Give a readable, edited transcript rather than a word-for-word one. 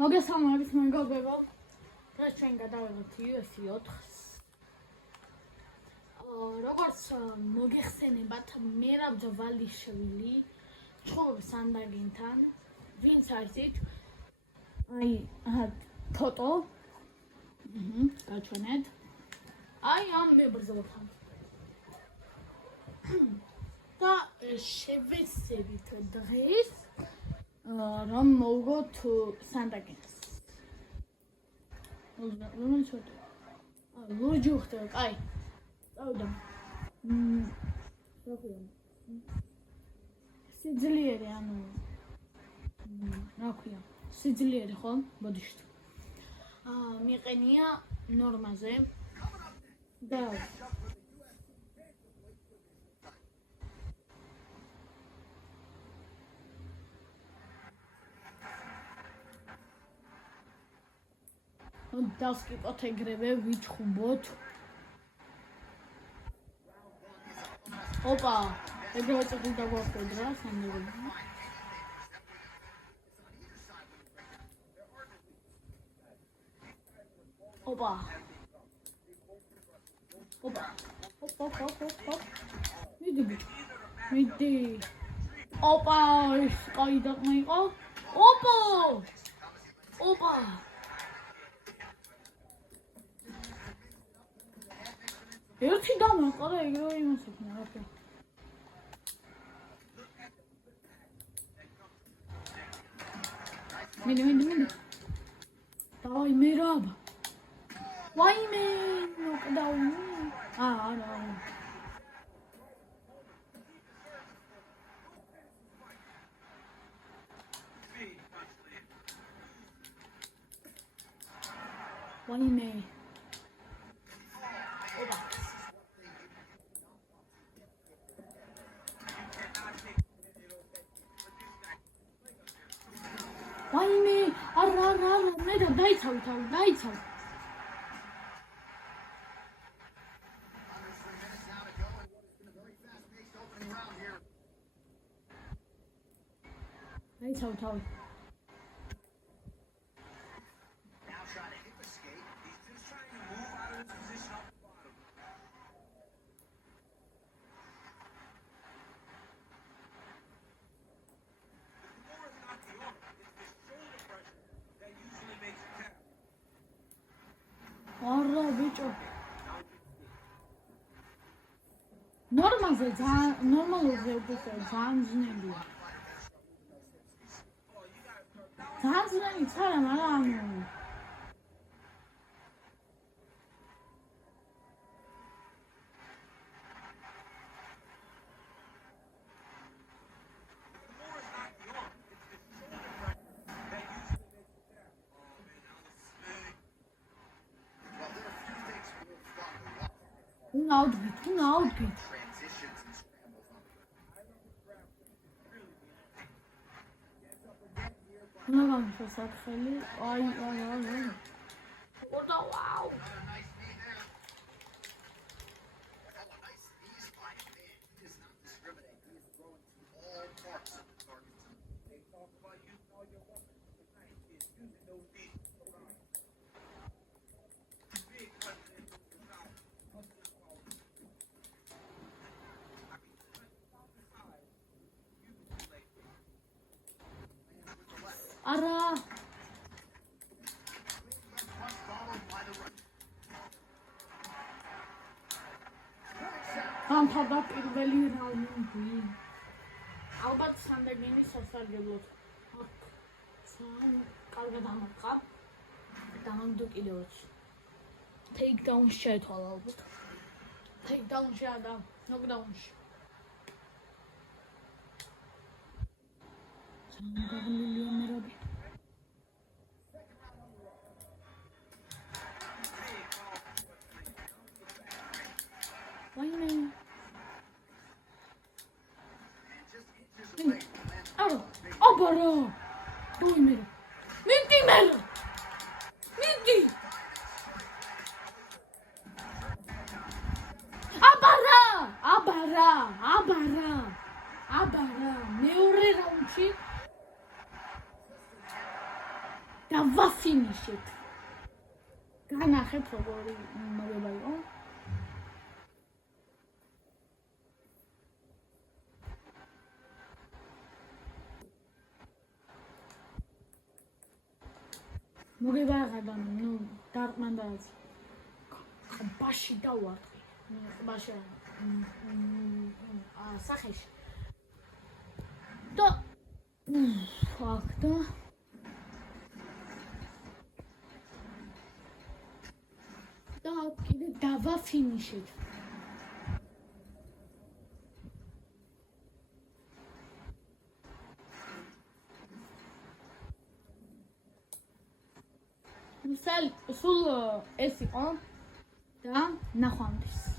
მოგესალმებით მეგობრებო. დღეს ჩვენ გადავიღებთ UFC 4-ს. როგორც მოგეხსენებათ, მერაბ ვალიშვილი ჩხუბობს ანდაგინთან. ვინც არცით? აი, ფოტო. გაჩვენეთ. აი ამ მებრძოლთან. და შევეცდებით დღეს რომ მოვგოთ სანდაგინს. რომელი ცოტა. ლოჯი ხდება, კაი. წავიდა. რა სიძლიერე, ანუ რა ქვია? სიძლიერე ხო? ბოდიშით. მიყენია ნორმაზე. და დავსკიპოთ ეგრევე ვიჩხუბოთ. ოპა, ეგრევე წუთი დაგვახვედრა სანდაგინი. ოპა. მიდი. ოპა, ეს კაი დაღმა იყო. ოპა. ერთი დამაყო და ეგრევე იმასებნა რა ქვია. მიდი. დავაი მერაბ. ვაიმე, ნოკდაუნი. არა. ვაიმე. ვაიმე, არა, მე დაიცავი. დაიცავ თავი. არა ბიჭო. ნორმალზე ნორმალურზე უკვე ძალიან ძნელია. ძალიან ძნელი ცარა, მაგრამ უნდა ავდგეთ. მაგამშო სათხელი, აი. ოდა ვაუ. არა. გამთავრდა პირველი რაუნდი. ალბათ სანდაგინი სასარგებლოდ. ძალიან კარგად ამოყვა. დამამდო კიდევაც. ტეიქდაუნს შეეთვალა ალბათ. ტეიქდაუნში და ნოკდაუნში. ძალიან მერაბი. ვაიმე. აბარა. ვაიმე. მიდი. აბარა. მეორე რაუნდში დავაფინიშეთ. განახებ როგორი მოგება იყო. მოგება აღარ ნუ დარყმანდაც. ბაში დავარტყი. ბაში სახეში. და ფაქტა და კიდე დავაფინიშეთ. სულ ეს იყო და ნახვამდის.